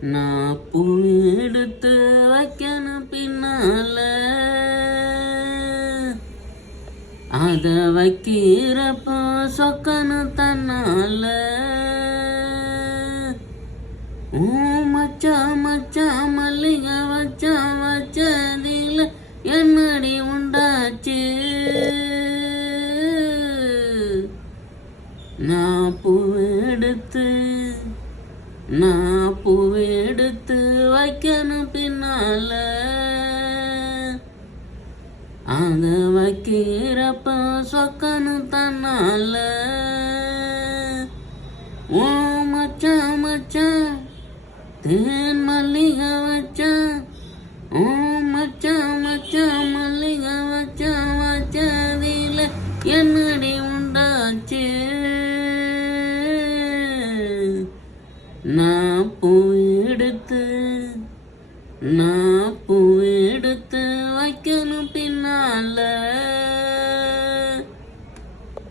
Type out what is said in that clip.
நான் பூ எடுத்து வைக்கணும் பின்னால அத வைக்கிறப்போ சொக்கணும் தன்னால மச்சா மச்சா மல்லிகை வச்சா வச்சதில் என்னடி உண்டாச்சு நான் பூவெடுத்து வைக்கணும் பின்னால அத வைக்கிறப்ப சொக்கணும் தன்னால ஓ மச்சா மச்சா தேன் மல்லிகை வச்சா ஓ மச்சா மச்சா மல்லிகை வச்சா வச்சதில் என்னடி உண்டாச்சு நான் பூ எடுத்து வைக்கணும் பின்னால